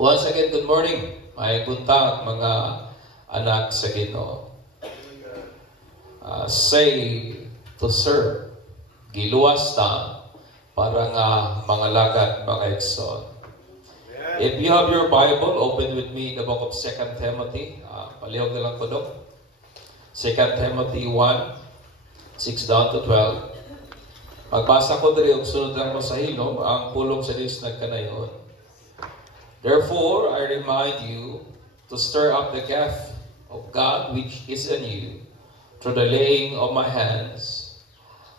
Once again, good morning. May buntag mga anak sa Ginoo. Say to serve. Giluwas ta para nga mga lagat, mga igsoon. If you have your Bible, open with me the book of 2 Timothy. Palihog na lang ko doon. 2 Timothy 1, 6 down to 12. Magbasa ko diri og sunod lang mo sa hilom, ang pulong sa Dios nagkanayon. Therefore, I remind you to stir up the gift of God which is in you through the laying of my hands.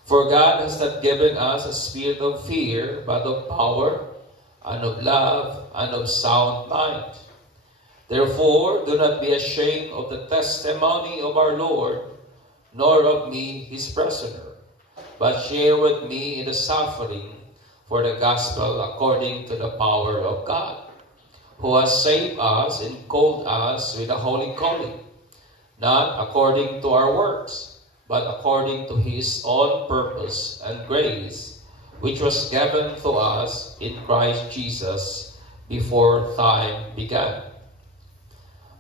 For God has not given us a spirit of fear, but of power, and of love, and of sound mind. Therefore, do not be ashamed of the testimony of our Lord, nor of me, his prisoner, but share with me in the suffering for the gospel according to the power of God, who has saved us and called us with a holy calling, not according to our works, but according to his own purpose and grace, which was given to us in Christ Jesus before time began,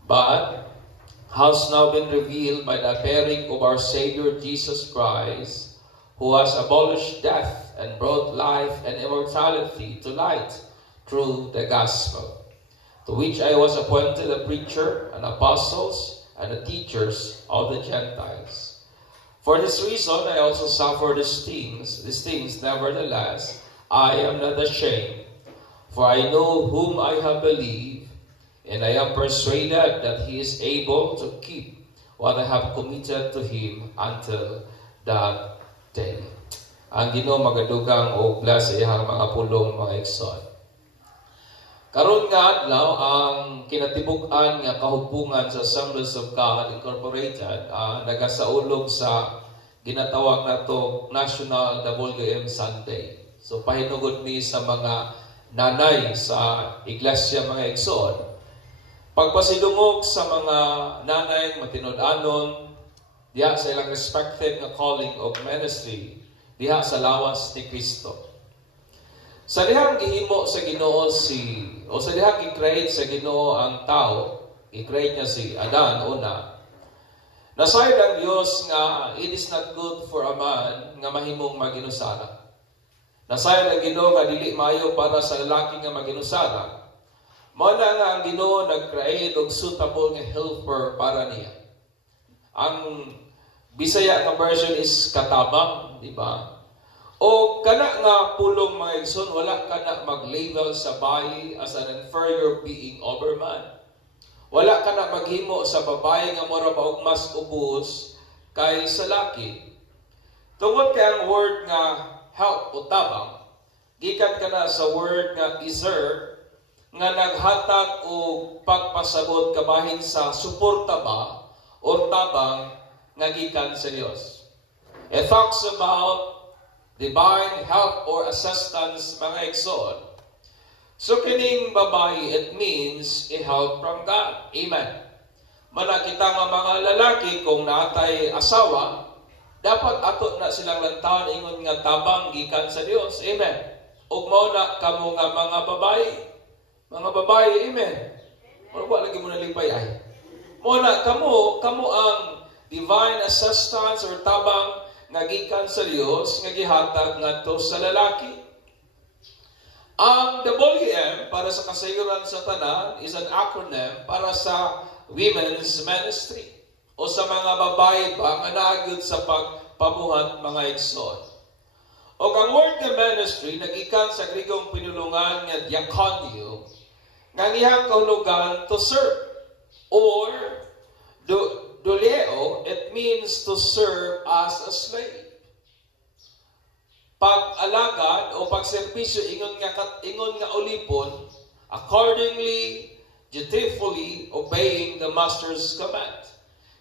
but has now been revealed by the appearing of our Savior Jesus Christ, who has abolished death and brought life and immortality to light through the gospel, to which I was appointed a preacher and apostles and the teachers of the Gentiles. For this reason I also suffer these things, nevertheless I am not ashamed, for I know whom I have believed, and I am persuaded that he is able to keep what I have committed to him until that day. Ang Ginoo magadugang o bless sa iyang mga pulong, mga igsoon. Karon nga adlaw ang kinatibuk-an nga kahupungan sa Assemblies of God Incorporated nagasaulog sa ginatawag nato National WM Sunday. So pahinugod mi sa mga nanay sa iglesia, mga igsoon, pagpasidungog sa mga nanay matinud-anon diha sa ilang respected nga calling of ministry diha sa lawas ni Kristo. Sa dihang gihimo sa Ginoo sa dihang gi-create sa Ginoo ang tao, i-create niya si Adan una. Nasayod ang Dios nga it is not good for a man nga mahimong maginusara. Nasayod ang Ginoo nga dili maayo para sa lalaki nga maginusara. Mao na nga ang Ginoo nag-create og suitable nga helper para niya. Ang Bisaya nga version is katabang, di ba? O kana nga pulong, mga igsoon, wala ka na mag-label sa bayi as an inferior being over man. Wala ka na maghimo sa babae nga mura maog mas ubos kay sa laki. Tungod kay ang word nga help o tabang, gikan ka na sa word nga exert nga naghatag o pagpasabot kabahin sa suporta ba o tabang nga gikan sa Dios. It talks about divine help or assistance, mga igsoon. So kining babae, it means a help from God. Amen. Manakita nga mga lalaki kung natay asawa, dapat ato na silang lantaon ingon nga tabang gikan sa Dios. Amen. Ug mao na kamo nga mga babae. Mga babae, amen. Wala lagi mo nalipay ay. Mao na kamo ang divine assistance or tabang nga gikan sa Dios nga gihatag ngadto sa lalaki. Ang WM para sa kasayuran sa tanan is an acronym para sa women's ministry o sa mga babae ba nga naagud sa pagpabuhat, mga igsoon. O ang word nga ministry nagikan sa Grigong pinulungan nga diakonio nga gihang kahulugan to serve or Doleo, it means to serve as a slave. Pag-alagad o pagserbisyo ingon nga ulipon, accordingly, dutifully obeying the master's command.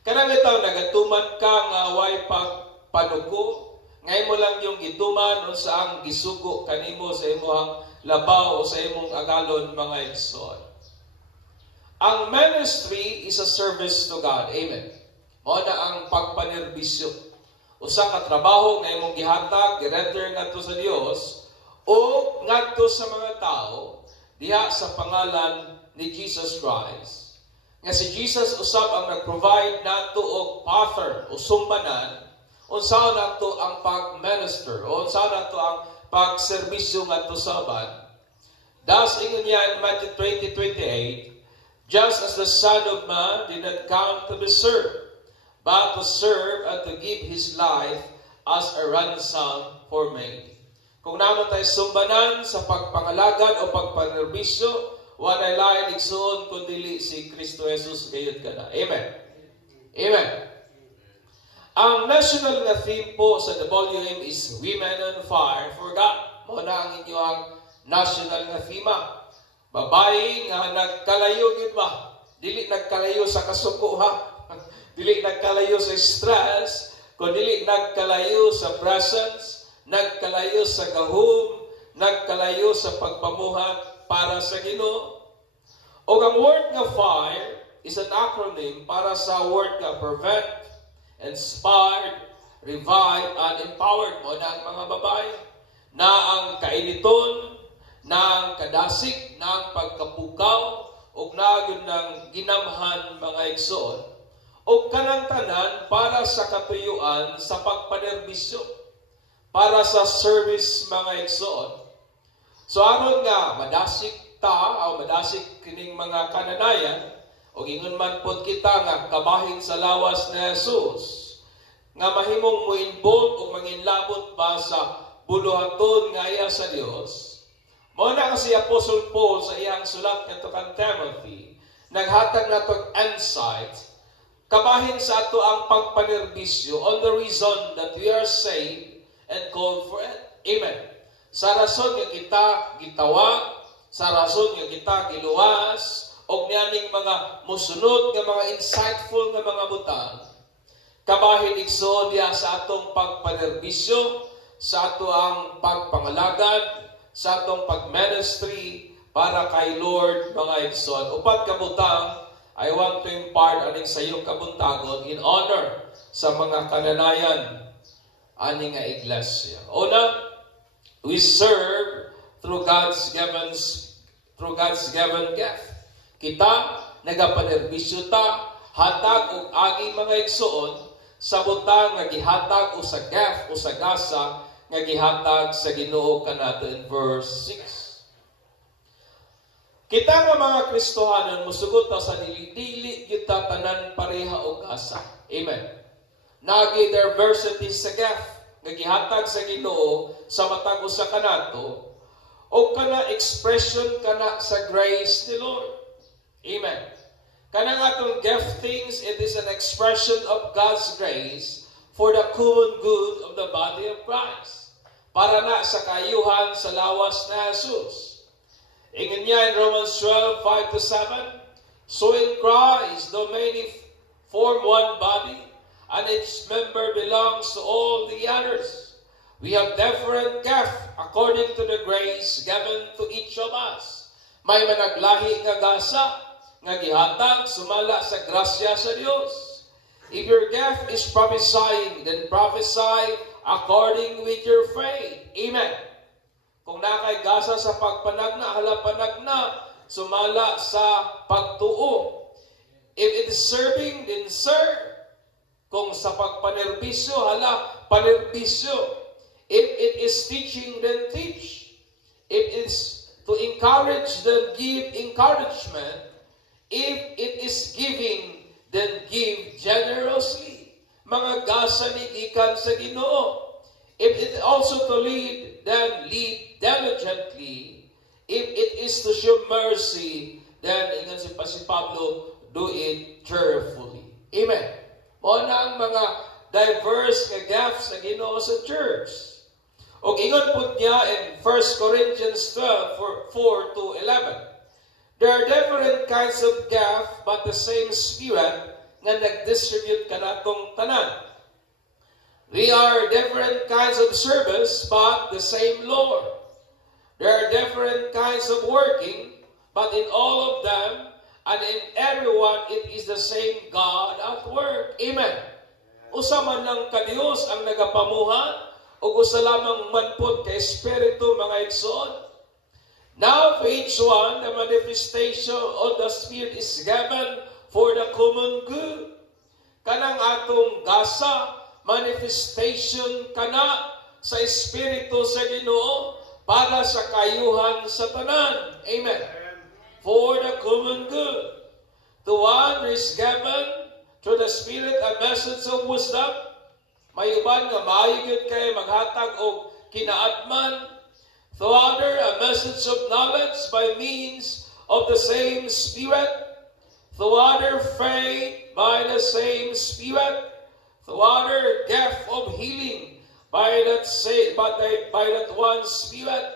Kanang itaw nagatuman ka nga way pagpanuko, ngay mo lang yung gituman o saang gisugo kanimo sa imong labaw o sa imong agalon, mga igsoon. Ang ministry is a service to God. Amen. Mao na ang pagpanerbisyo. Usa ka trabaho nga imong gihatag, gi-render ngadto sa Dios o ngadto sa mga tao diha sa pangalan ni Jesus Christ. Nga si Jesus usab ang nag-provide nato og pattern o sumbanan unsaon nato ang pag-minister o unsaon nato ang pagserbisyo ngadto sa uban. Thus ingon niya in Matthew 20:28, just as the Son of Man did not come to be served, but to serve and to give His life as a ransom for many. Kung naman tayo sumbanan sa pagpangalagad o pagpanerbisyo, walay lain igsoon kundi si Kristo Jesus gayud kana. Amen. Amen. Ang national nga theme po sa WM is Women on Fire for God. Mao na ang inyong national nga theme. Babae nga nagkalayo gid ba? Dili nagkalayo sa kasuko ha. Dili nagkalayo sa stress, kundi nagkalayo sa presence, nagkalayo sa gahom, nagkalayo sa pagpamuhat para sa Ginoo. O ang word nga fire is an acronym para sa word nga prevent, inspired, revive, and empowered. Mo na ang mga babae na ang kainiton, na ang kadasig, na ang pagkapukaw, o na yun ng ginamhan mga igsoon, o kanang tanan para sa katuyuan sa pagpanerbisyo, para sa service mga igsoon. So aron nga madasig ta o madasig kining mga kananayan o ingon man pod kita nga kabahin sa lawas ni Jesus nga mahimong mo-involve o manginlabot ba sa buluhaton nga iya sa Dios. Mao na si Apostle Paul sa iyang sulat ngadto kang Timothy naghatag nato insight kabahin sa ato ang pagpanerbisyo on the reason that we are saved and called for it. Amen. Sa rason nga kita gitawag, sa rason nga kita giluwas, o niyaning mga musunod nga mga insightful nga mga butang, kabahin igsoon diya sa atong pagpanerbisyo, sa ato ang pagpangalagad, sa atong pagministry para kay Lord mga igsoon. Upat ka butang, I want to impart aning sa iyong kabuntagon in honor sa mga kananayan ani nga iglesia. Una, we serve through God's given gift. Kita nagapanerbisyo ta hatag og agi mga igsoon sa butang nga gihatag o sa gift o sa gasa nga gihatag sa Ginoo kanato in verse 6. Kita nga mga Kristohanon musugot ta sa dili kita tanan pareha og gasa. Amen. Nagi diversity sa gift nga gihatag sa Ginoo sa matag usa kanato o kana expression kana sa grace ni Lord. Amen. Kanang atong giftings, it is an expression of God's grace for the common good of the body of Christ. Para na sa kayuhan sa lawas na Jesus. Ingin niya in Romans 12:5-7, so in Christ, though many form one body, and each member belongs to all the others, we have different gifts according to the grace given to each of us. May managlahi nga gasa, nga gihatag sumala sa grasya sa Dios. If your gift is prophesying, then prophesy according with your faith. Amen. Kung nakay gasa sa pagpanagna, halapanagna, sumala sa pagtuo. If it is serving, then serve. Kung sa pagpanerbisyo, hala, panerbisyo. If it is teaching, then teach. If it is to encourage, then give encouragement. If it is giving, then give generously. Mga gasa ni gikan sa Ginoo. If it also to lead, then lead diligently. If it is to show mercy, then ingon si Pablo, do it cheerfully. Amen. Mo na ang mga diverse nga gifts sa Ginoo sa church. O ingon po niya in 1 Corinthians 12:4-11. There are different kinds of gifts, but the same Spirit nga nag-distribute kanatong tanan. We are different kinds of service, but the same Lord. There are different kinds of working, but in all of them, and in everyone, it is the same God at work. Amen. Usa man lang ka Dios ang nagapamuhan, o usa lamang manpod kay Espiritu mga igsoon. Now, for each one, the manifestation of the Spirit is given for the common good. Kanang atong gasa, manifestation kana sa Espiritu sa Ginoo para sa kayuhan sa tanan. Amen. For the common good. The one is given through the Spirit a message of wisdom. May uban nga maayod kay maghatag og kinaatman. The other, a message of knowledge by means of the same Spirit. The other, faith by the same Spirit. The other, gift of healing by that one Spirit.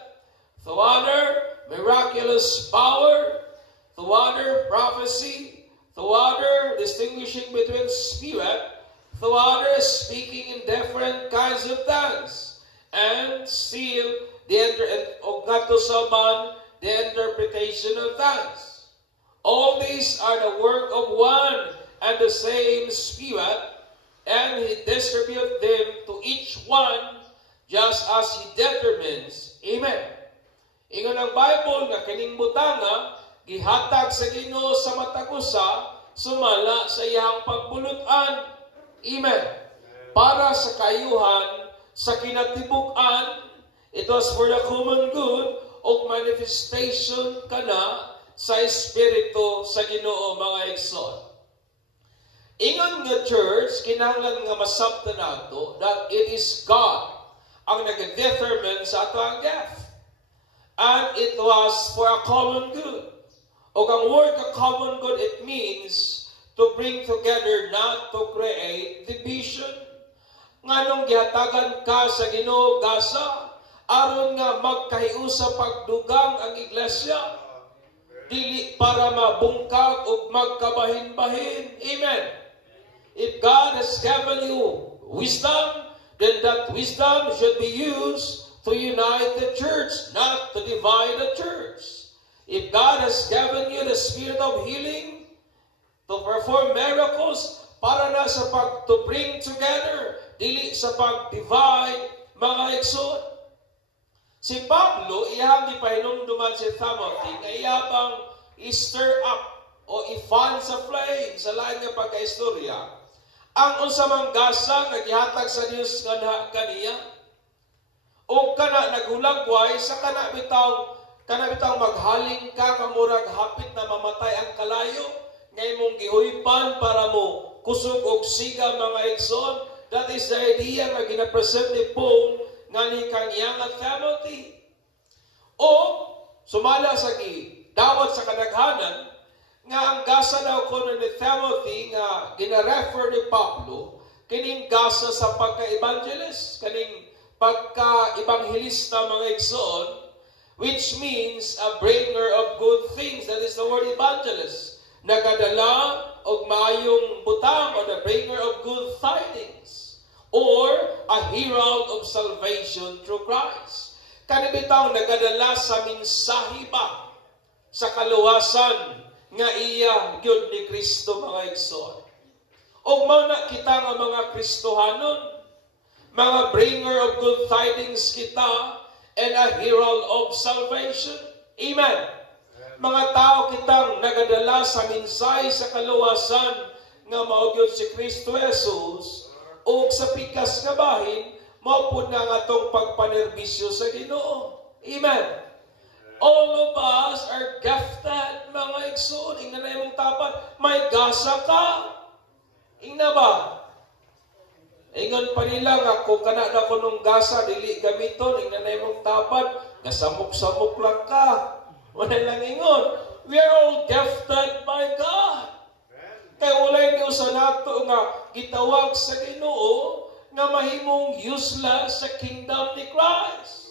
The other, miraculous power. The other, prophecy. The other, distinguishing between Spirit. The other, speaking in different kinds of tongues. And still, the interpretation of tongues. All these are the work of one and the same Spirit, and He distributes them to each one just as He determines. Amen. Ingon ang Bible nga kining butanga gihatag sa Ginoo sa matag usa sumala sa iyang pagbulutan. Amen. Para sa kayuhan sa kinatibuk-an. It was for the common good o manifestation kana sa Espiritu sa Ginoo mga igsoon. Ingon nga church, kinahanglan nga masabtan nato that it is God ang nag-determine sa ato ang gift. And it was for a common good. O ang word ka common good, it means to bring together, not to create division. Nganong gihatagan ka sa Ginoo gasa, aron nga magkahiusa pagdugang ang iglesia, dili para mabungkag o magkabahin-bahin. Amen. If God has given you wisdom, then that wisdom should be used to unite the church, not to divide the church. If God has given you the spirit of healing, to perform miracles, para na sa to bring together, dili sa pag-divide, mga igsoon. Si Pablo, iyang gipahinumduman si Timothy, nga iyabang i-stir up o i-fan sa flame sa lain nga pagkaistorya, ang unsamang gasa nga gihatag sa Dios kaniya, o kana naghulagway sa kana bitaw maghaling ka kamurag hapit na mamatay ang kalayo, ngay mong gihuypan para mo kusog og siga mga igsoon. That is the idea nga ginapresent ni Paul nga ni kang iyang Timothy. O sumala sa dawat sa kadaghanan nga ang gasa daw ko ni Timothy nga gina-refer ni Pablo kining gasa sa pagka-evangelist, kining pagka-evangelista mga igsoon, which means a bringer of good things. That is the word evangelist. Nagadala og maayong butang, or the bringer of good tidings, or a herald of salvation through Christ. Kanibitaw nagadala sa mensahe ba sa kaluwasan nga iya gyud ni Kristo mga igsoon. Og mao na kita nga mga Kristohanon, mga bringer of good tidings kita, and a herald of salvation. Amen. Mga tao kitang nagadala sa mensahe sa kaluwasan nga mao gyud si Kristo Jesus, o sa pikas nga bahin, maupod na nga itong pagpanerbisyo sa Ginoo. Amen. All of us are gifted, mga igsoon. Ingna na imong tapat, may gasa ka. Ingna ba? Ingon pa nila nga, kung kana na ko nung gasa, dili gamiton. Ingna na imong tapat, nasamok-samok lang ka. Wala lang ingon. We are all gifted by God. Kaya walay niyo sa nato nga gitawag sa Ginoo nga mahimong useless sa kingdom ni Christ.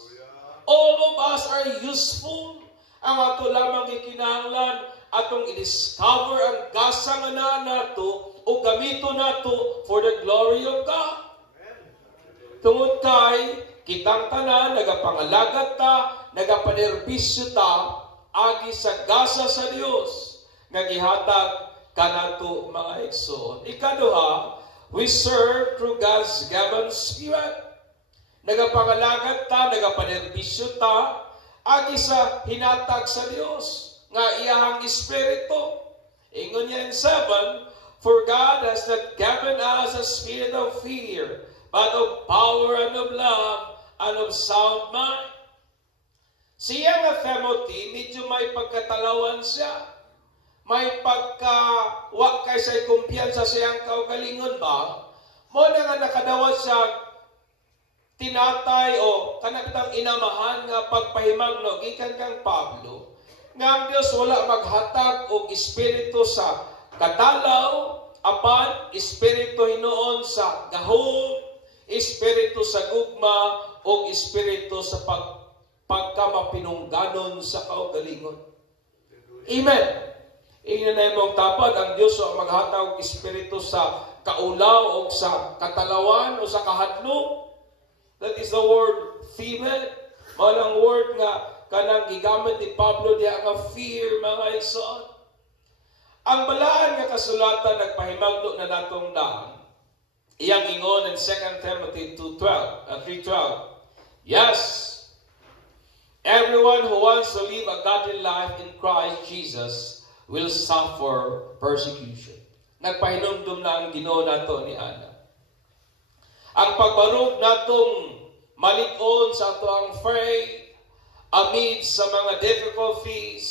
All of us are useful. Ang ato lamang ikinahanglan atong i-discover ang gasa nga naa nato o gamito nato for the glory of God. Tungod kay kitang tanan nagapangalagat ta, nagapanerbisyo ta agi sa gasa sa Dios nga gihatag kanato mga igsoon. Ikaduha, we serve through God's given Spirit. Nagapangalagat ta, nagapanerbisyo ta, agi sa hinatag sa Dios nga iyahang espiritu. Ingon niya in 7, for God has not given us a spirit of fear, but of power and of love and of sound mind. Siya nga Timothy, medyo may pagkatalawan siya. May pagka-wa kay say kumpiyansa siyang kaugalingon ba? Mo na nga nakadawat siya tinatay o kanagtang inamahan nga pagpahimangno gikan kang Pablo nga ang Dios wala maghatag og espiritu sa katalaw apan espiritu hinuon sa gahom, espiritu sa gugma o espiritu sa pagkamapinungganon sa kaugalingon. Amen. Ingnan na imong tapad ang Dios ang maghatag og espiritu sa kaulaw o sa katalawan o sa kahadlok. That is the word female. Malang word nga kanang gigamit ni Pablo diha nga fear, mga igsoon. Ang balaan nga kasulatan nagpahimagno na natong daan. Iyang ingon in 2 Timothy 3:12. Yes, everyone who wants to live a godly life in Christ Jesus will suffer persecution. Nagpahinumdum na ang Ginoo nato ni Ana. Ang pagbarog natong malig-on sa ato ang faith amid sa mga difficulties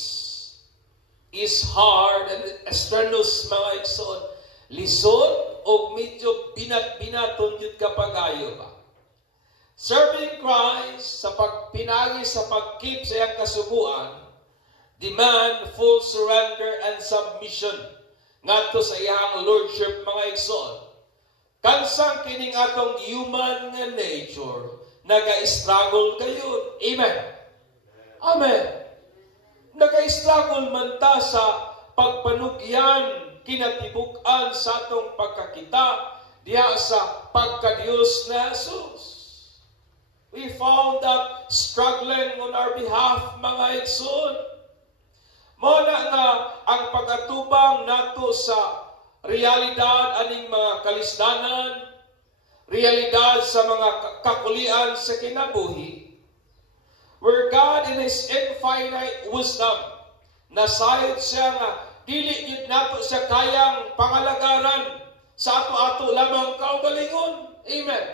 is hard and strenuous, mga igsoon. Lisod o medyo binat-binaton yun kapagayo ba? Serving Christ sa pagpinagi sa pagkeep sa iyang kasuguan demand full surrender and submission ngadto sa iyang lordship, mga igsoon. Kansang kining atong human nga nature, naga-struggle kayo. Amen. Amen. Naga-struggle man ta sa pagpanugyan, kinatibuk-an sa atong pagkakita, diya sa pagka-Diyos na Jesus. We found that struggling on our behalf, mga igsoon. Muna nga ang pag-atubang nato sa realidad aning mga kalisdanan, realidad sa mga kakulian sa kinabuhi, where God in His infinite wisdom, nasayod siya nga, dili yun nato siya kayang pangalagaran sa ato-ato lamang kaugalingon. Amen.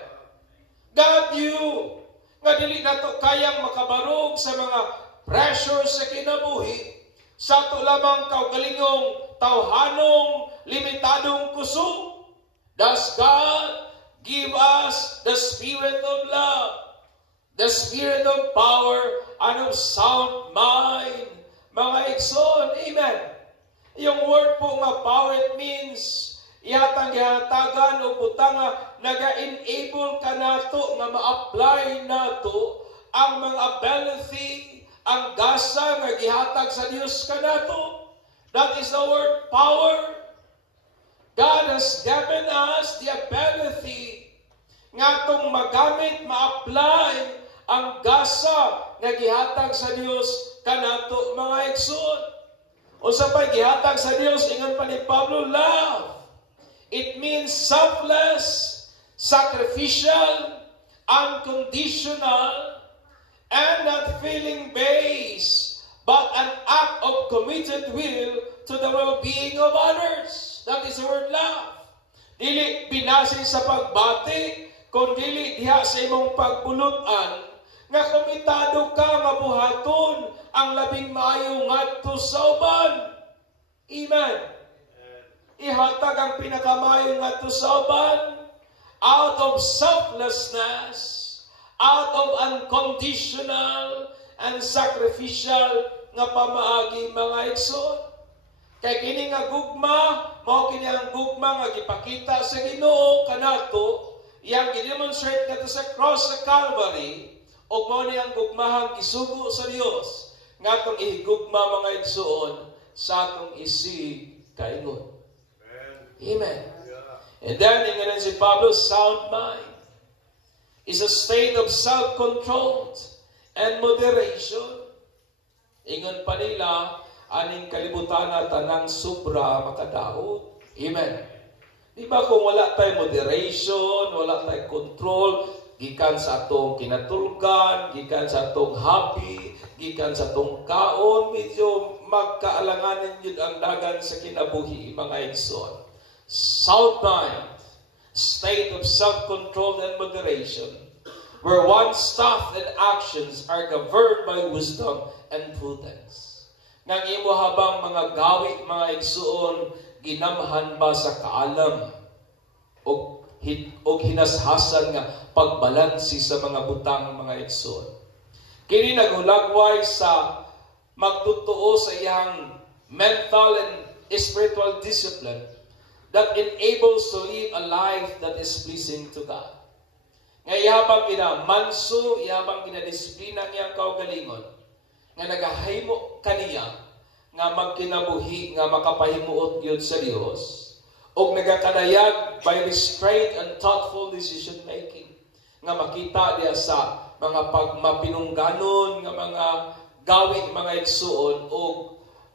God knew nga dili nato kayang makabarog sa mga pressure sa kinabuhi, sa ato lamang kaugalingong tawhanong limitadong kusog. Does God give us the spirit of love, the spirit of power, and of sound mind, mga igsoon? Amen. Yung word po nga power, it means ihatagan o butang nga naga-enable ka nato nga ma-apply nato ang mga ability, ang gasa nga gihatag sa Dios ka nato. That is the word power. God has given us the ability nga itong magamit, ma-apply ang gasa nga gihatag sa Dios kanato, mga igsoon. O sa paggihatag sa Dios, ingon pa ni Pablo, love. It means selfless, sacrificial, unconditional, and not feeling-based, but an act of committed will to the well-being of others. That is the word love. Dili binasin sa pagbati, kundi diha sa imong pagpulutan, nga komitado ka nga buhaton ang labing maayo ngadto sa uban. Amen. Ihatag ang pinakamayo ngadto sa uban out of selflessness, out of unconditional and sacrificial nga pamaagi, mga igsoon. Kay kini nga gugma, mao kini ang gugma nga gipakita sa Ginoo kanato, yang gidemonstrate nato sa cross sa Calvary, ug mao ni ang gugmahang gisugo sa Dios nga atong ihigugma, mga igsoon, sa atong isig kaingon. Amen. And then ingon si Pablo, sound mind is a state of self-control and moderation. Ingon pa nila, aning kalibutan na tanang sobra makadaot. Amen. Di ba kung wala tayo moderation, wala tayo control, gikan sa atong kinatulgan, gikan sa atong hobby, gikan sa tungkaon, medyo magkaalanganin yun ang dagan sa kinabuhi, mga igsoon. Sound mind, state of self-control and moderation, where one's thoughts and actions are governed by wisdom and prudence. Nang imo habang mga gawi, mga igsoon, ginamhan ba sa kaalam o hinashasan nga pagbalansi sa mga butang, mga igsoon. Kini naghulagway sa magtutuo sa iyang mental and spiritual discipline that enables to live a life that is pleasing to God. Nga ihabang ginamanso, ihabang ginadisiplina niyang kaugalingon, nga nagahimo kaniya, nga magkinabuhi, nga makapahimuot yun sa Dios, o nagakanayag by restraint and thoughtful decision making, nga makita diya sa mga pagmapinungganon, nga mga gawin, mga igsuon, o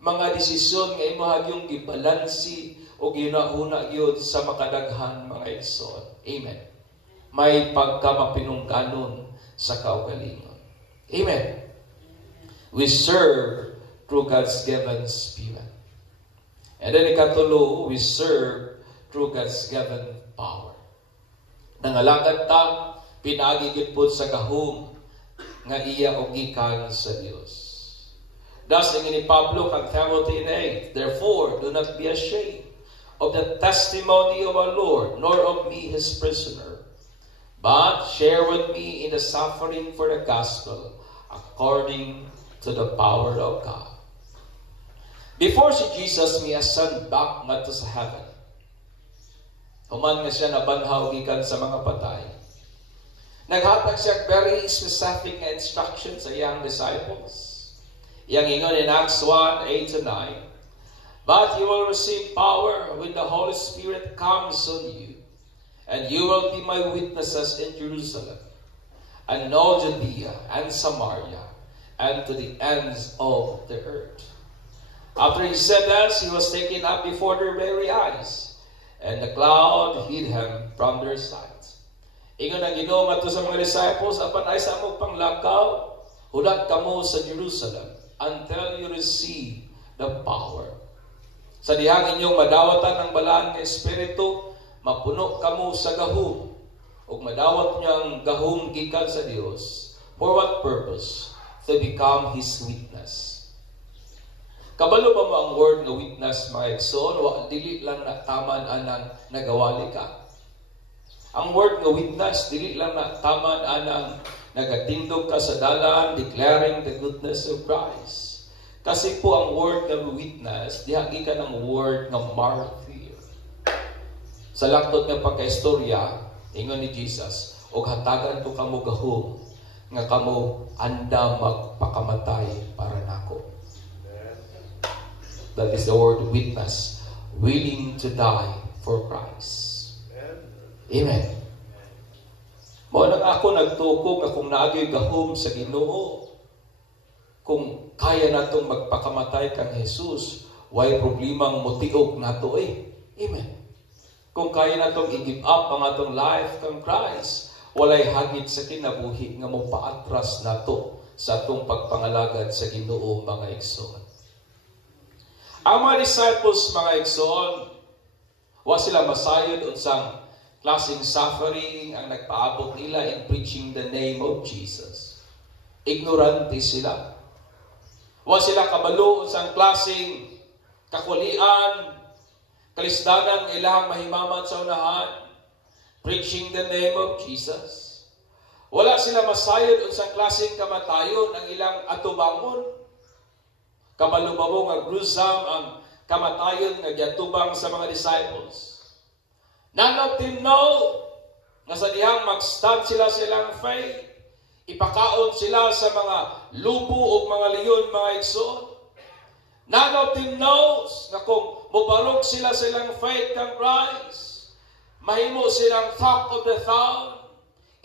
mga desisyon nga imahagyong gibalansi, o ginahuna yun sa makadaghan, mga igsuon. Amen. May pagkamapinungganon sa kaugalingon. Amen. We serve through God's given Spirit. And then ikatulo, we serve through God's given power. Nangalangad ta, pinagigit po sa gahom nga iya o gikan sa Dios. Thus, ingin ni Pablo kang Timothy 8, therefore, do not be ashamed of the testimony of our Lord, nor of me his prisoner, but share with me in the suffering for the gospel according to the power of God. Before si Jesus may ascend back nga to sa heaven, human nga siya nabanhaw gikan sa mga patay, naghatag siya very specific na instructions sa iyang disciples. Iyang ingon in Acts 1, 8-9, but you will receive power when the Holy Spirit comes on you, and you will be my witnesses in Jerusalem, and all Judea and Samaria, and to the ends of the earth. After he said this, he was taken up before their very eyes, and the cloud hid him from their sight. Ingon ang Ginoo ngadto sa mga disciples, apan ay sa among panglakaw, hulat kamo sa Jerusalem until you receive the power. Sa dihang inyong madawatan ng balaan nga Espiritu, mapuno kamo sa gahom, ug madawat niyo ang gahom gikan sa Dios. For what purpose? To become His witness. Kabalo ba mo ang word nga witness, mga igsoon? Dili lang na taman anang nagawali ka. Ang word nga witness, dili lang na taman anang nagatindog ka sa dalan, declaring the goodness of Christ. Kasi po ang word nga witness, dihagi ka ng word nga martyr. Sa laktot nga pagkaistorya, ingon ni Jesus, og hatagan ko kamo gahom, nga kamo anda magpakamatay para nako. That is the word witness, willing to die for Christ. Amen. Mo nang ako nagtuko nga kung naagay gahom sa Ginoo, kung kaya natong magpakamatay kang Jesus, way problemang motiog nato Amen. Kung kaya natong i-give up ang atong life kang Christ, walay hagit sa kinabuhi nga mopaatras nato sa atong pagpangalagad sa Ginoo, mga igsoon. Ang mga disciples, mga igsoon, wa sila masayod unsang klaseng suffering ang nagpaabot nila in preaching the name of Jesus. Ignorante sila. Wa sila kabalo unsang klaseng kakulian, kalisdanan ilang mahimamat sa unahan, preaching the name of Jesus. Wala sila masayod unsang klaseng kamatayon ang ilang atubangon. Kabalo ba mo nga gruesome ang kamatayon nga giatubang sa mga disciples? None of them know nga sa dihang mag-stand sila silang faith, ipakaon sila sa mga lupo o mga leon, mga igsoon. None of them knows na kung mubarog sila silang faith kang Christ, mahimo silang talk of the town,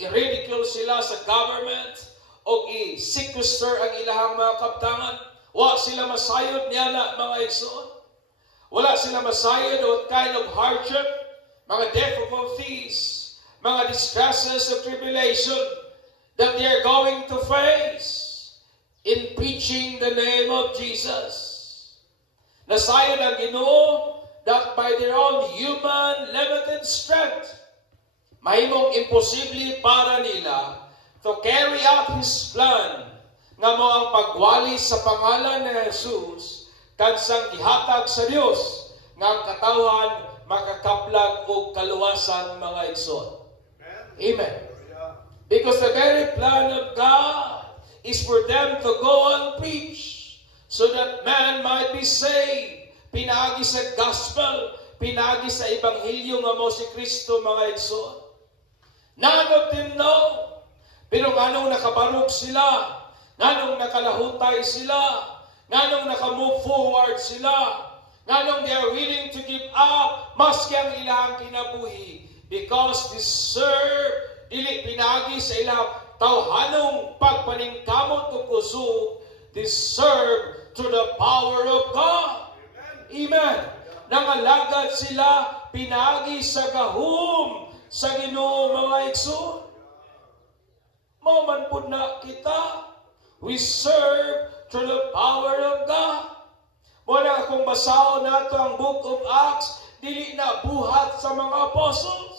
i-ridicule sila sa government, o i-sequester ang ilahang mga kaptangan. Wa sila masayod niya na, mga igsoon. Wala sila masayod o what kind of hardship, mga difficulties, mga distresses of tribulation that they are going to face. in preaching the name of Jesus. Nasayon ang Ginoo that by their own human limited strength, mahimong imposible para nila to carry out His plan nga mo ang pagwali sa pangalan ni Jesus kansang gihatag sa Dios nga ang katawan makakaplag og kaluwasan mga igsoon. Amen. Because the very plan of God is for them to go and preach so that man might be saved. Pinaagi sa gospel, pinaagi sa ebanghelyo nga mo si Kristo mga igsoon. None of them know. Pero nganong nakabarog sila, nganong nakalahutay sila, nganong nakamove forward sila, nganong they are willing to give up maski ang ilang kinabuhi because they serve, dili pinagi sa ilang tawhanong pagpaningkamot o kusog, they serve through the power of God. Amen. Nangalagad sila pinagi sa gahom sa Ginoo mga igsoon. Maman po na kita. We serve through the power of God. Muna kung basahon nato ang Book of Acts, dili na buhat sa mga apostles.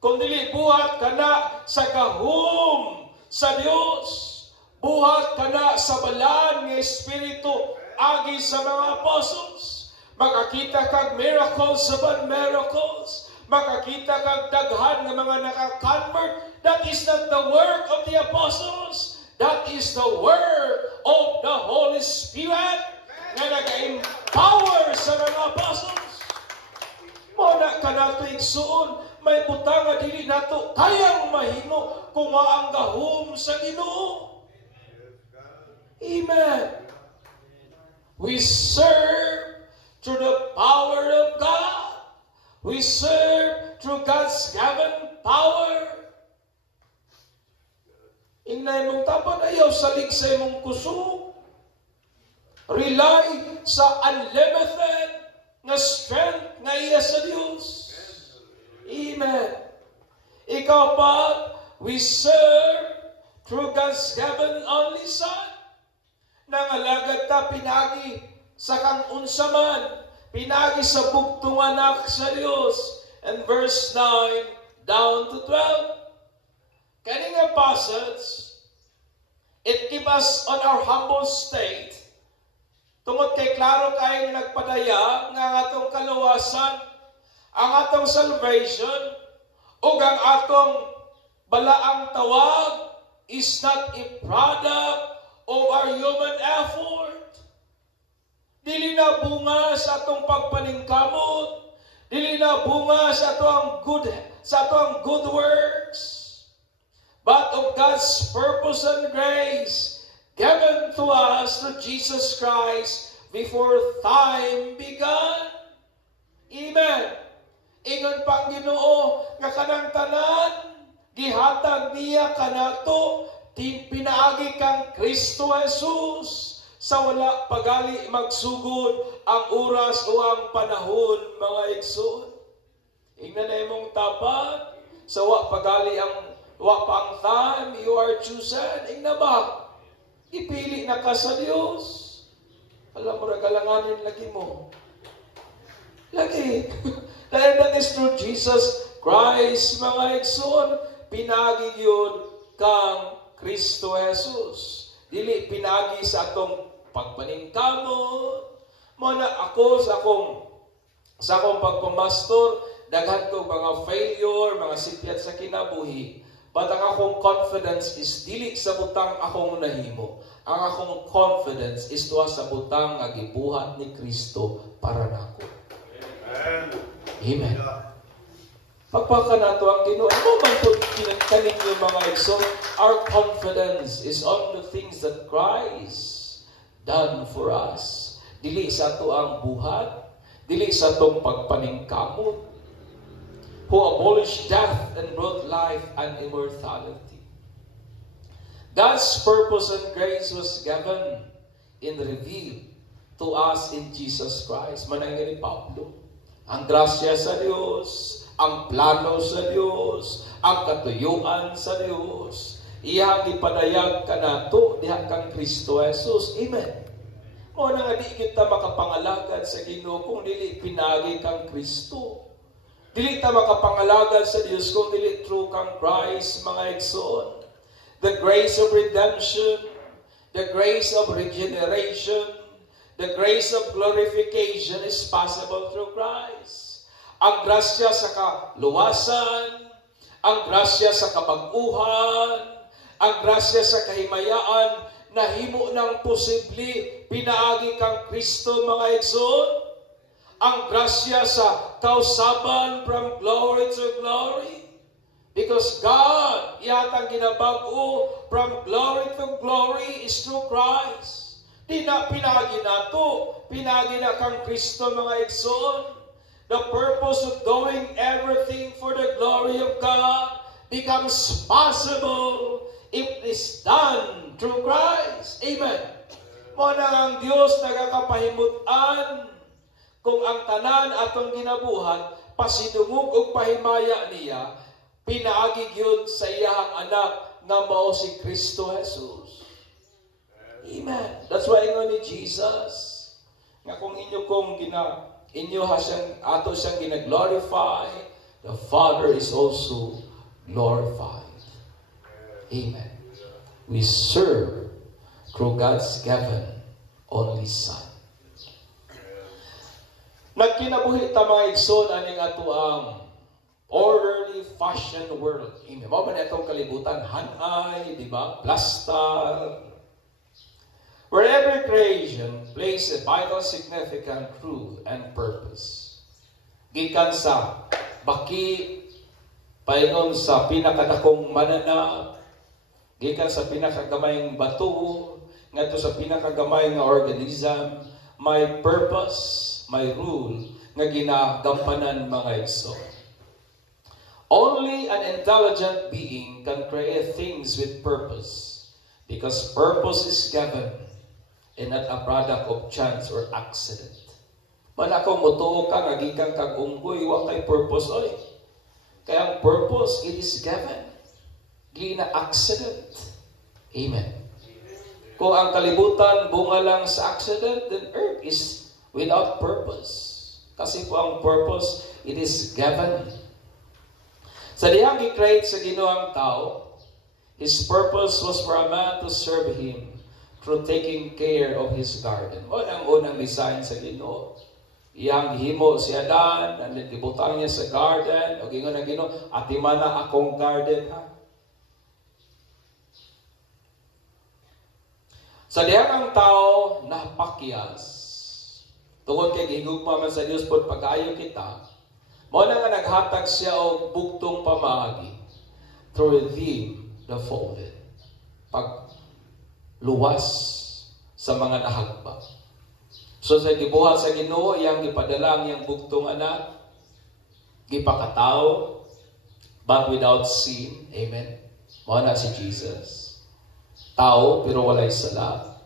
Kung dili buhat ka na sa gahom sa Dios. Buhat ka na sa balaan ng Espiritu agi sa mga apostles. Makakita kag miracles upon miracles. Makakita kag daghan ng mga naka-convert. That is not the work of the apostles. That is the work of the Holy Spirit na nag-empower sa mga apostles. Muna ka nato igsuon, may butang nga dili nato kayang mahimo kung ang gahom sa Ginoo. Amen. We serve through the power of God. We serve through God's given power. Inay mong tapan ayaw salig sa imong kusog. Rely sa unlimited nga strength nga iya sa Dios. Amen. Ikaw pa, we serve through God's given only Son. Nangalagad ta pinagi sa kang unsaman, pinagi sa bugtong anak sa Dios. And verse 9 down to 12. Kani nga passage, it keep us on our humble state. Tungod kay klaro kay nagpadaya nga atong kaluwasan, ang atong salvation, ug ang atong balaang tawag is not a product of our human effort. Dili na bunga sa atong pagpaningkamot, dili na bunga sa atong good works, but of God's purpose and grace given to us through Jesus Christ before time began. Amen. Ingon pang Ginoo nga kanang tanan gihatag niya kanato pinaagi kang Kristo Jesus sa wala pagali magsugod ang oras o ang panahon mga igsoon. Ingnan na imong tapat sa wa pagali ang wa pa ang time you are chosen. Ingna ba? Ipili na ka sa Dios. Alam mo na kalanganin lagi mo. Lagi. Dahil that is through Jesus Christ, mga igsoon, pinagi yun kang Kristo Jesus. Dili pinagi sa atong pagpaningkamot. Muna ako sa akong pagpamastor, daghan ko mga failure, mga sipyat sa kinabuhi. But ang akong confidence is dili sa butang akong nahimo. Ang akong confidence is tuwa sa butang nga gibuhat ni Kristo para nako. Amen. Amen. Pagpaka nato ang Ginoo. Ano man po kaninyo mga igsoon? Our confidence is on the things that Christ done for us. Dili sa ato ang buhat, dili sa atong pagpaningkamot, who abolished death and brought life and immortality. God's purpose and grace was given and revealed to us in Jesus Christ. Manangin ni Pablo. Ang grasya sa Diyos, ang plano sa Diyos, ang katuyuan sa Diyos, iyang ipadayag kanato diha kang Kristo Jesus. Amen. Mo na nga di kita makapangalagad sa Ginoo kung dili pinagi kang Kristo. Dili ta makapangalagad sa Dios kung dili true kang Christ, mga igsoon. The grace of redemption, the grace of regeneration, the grace of glorification is possible through Christ. Ang grasya sa kaluwasan, ang grasya sa kabag-uhan, ang grasya sa kahimayaan, nahimo ng posible pinaagi kang Kristo, mga igsoon. Ang grasya sa kausaban from glory to glory. Because God, yatang ginabag-o from glory to glory is through Christ. Di na pinagi na to. Pinagi na kang Kristo, mga igsoon. The purpose of doing everything for the glory of God becomes possible if it is done through Christ. Amen. Mo na ang Dios nagakapahimutan kung ang tanan atong ginabuhat pasidungog og pahimaya niya pinaagi gyud sa iyang anak nga mao si Kristo Jesus. Amen. That's why ingon ni Jesus nga kung inyo ato siyang gina-glorify, the Father is also glorified. Amen. We serve through God's given only Son. Nagkinabuhi ta mga igsoon aning ato ang orderly fashion world. Amen. Mao man atong kalibutan, hanay, di ba? Plastar. Where every creation plays a vital, significant truth and purpose. Gikan sa baki, paingon sa pinakadakong mananap, gikan sa pinakagamay ng bato, ngadto sa pinakagamay ng organism, may purpose, may rule, nga ginagampanan mga igsoon. Only an intelligent being can create things with purpose, because purpose is given and not a product of chance or accident. Man ako mutuo ka, ngagikan kag unggoy, wa kay purpose, oy. Kaya ang purpose, it is given. Di na accident. Amen. Kung ang kalibutan bunga lang sa accident, then earth is without purpose. Kasi po ang purpose, it is given. Sa dihang gi-create sa Ginoo ang tao, his purpose was for a man to serve him through taking care of his garden. O ang unang design sa Ginoo. Iyang himo si Adan, and gibutang niya sa garden, o gingon ang Ginoo, atiman na akong garden, ha? Sa dihang ang tao napakyas, tungod kay gihigugma man sa Dios pod pag-ayo kita, mao na nga naghatag siya og bugtong pamaagi to redeem the fallen. Pagluwas sa mga nahagba. So sa gibuhat sa Ginoo, iyang gipadala ang iyang bugtong anak, gipakatao, but without sin. Amen. Mao na si Jesus. Tao, pero walay sala.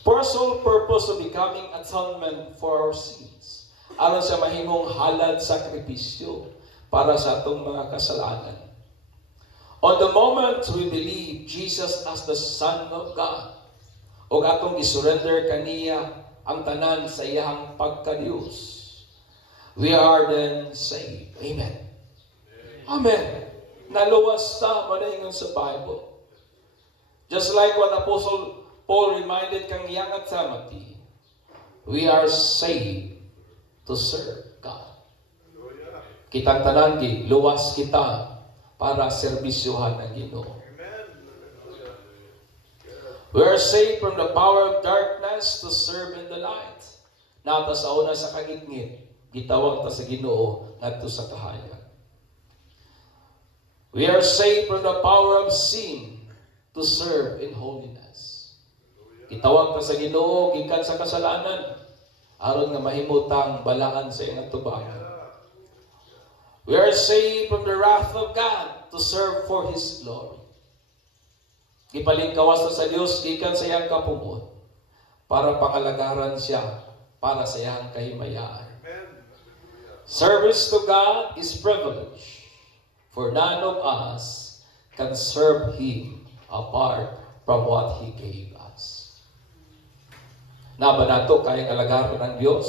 For sole purpose of becoming atonement for our sins. Aron sa mahimong halad sakripisyo para sa atong mga kasalanan. On the moment we believe Jesus as the Son of God, o atong isurrender kaniya ang tanan sa iyang pagka-Diyos, we are then saved. Amen. Amen. Naluwas ta, manaingon sa Bible. Just like what Apostle Paul reminded kang young at Timothy, we are saved to serve God. Kitang tanan gi luwas kita para serbisyohan ang Ginoo. We are saved from the power of darkness to serve in the light. Nata sa una sa kagitngit, gitawag ta sa Ginoo ngadto sa kahayag. We are saved from the power of sin to serve in holiness. Gitawag ta sa Ginoo gikan sa kasalanan aron nga mahimutang balaan sa iyang tubangan. We are saved from the wrath of God to serve for His glory. Gipalingkawas na sa Dios gikan sa iyang kapumot para pangalagaran siya para sa iyang kahimayaan. Service to God is privilege, for none of us can serve Him apart from what He gave us. Na ba nato kayang alagaran ng Diyos?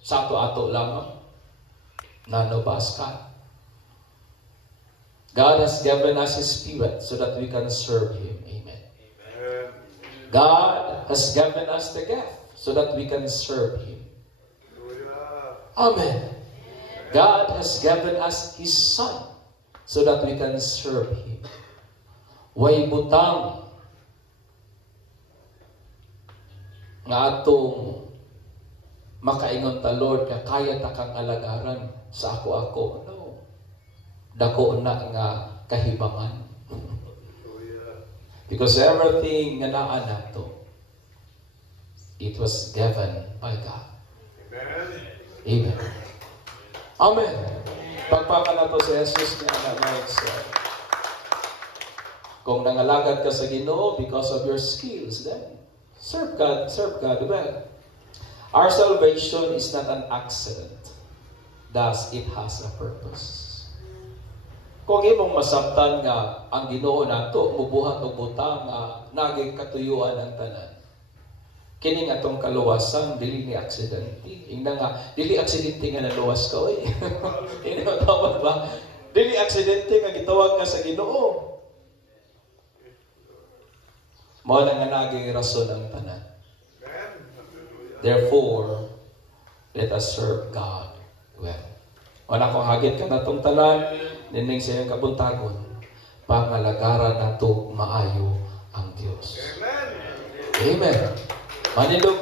Sa ato-ato lamang? Nanobas ka. God has given us His Spirit so that we can serve Him. Amen. God has given us the gift so that we can serve Him. Amen. God has given us His Son so that we can serve Him. Way butang nga atong makaingon ta, Lord, nga kaya ta kang alagaran sa ako-ako. No. Dako na nga kahibangan. Because everything nga naa nato, it was given by God. Amen. Amen. Pagpaka na to si Jesus nga na kung nangalagad ka sa Ginoo because of your skills, then serve God well. Our salvation is not an accident. Thus, it has a purpose. Kung imong masabtan nga ang Ginoo nato mubuhat og butang nga naging katuyuan ang tanan, kining atong kaluwasan dili ni aksidente. Ingna nga dili aksidente nga naluwas ka oy. Ini tawag ba? Dili aksidente nga gitawag ka sa Ginoo. Mao na nga naging rason ang tanan. Therefore, let us serve God well. Wala kong hagit ka na itong tanan, nining sa iyong kabuntagon, pangalagaran na ito maayo ang Diyos. Amen. Manindog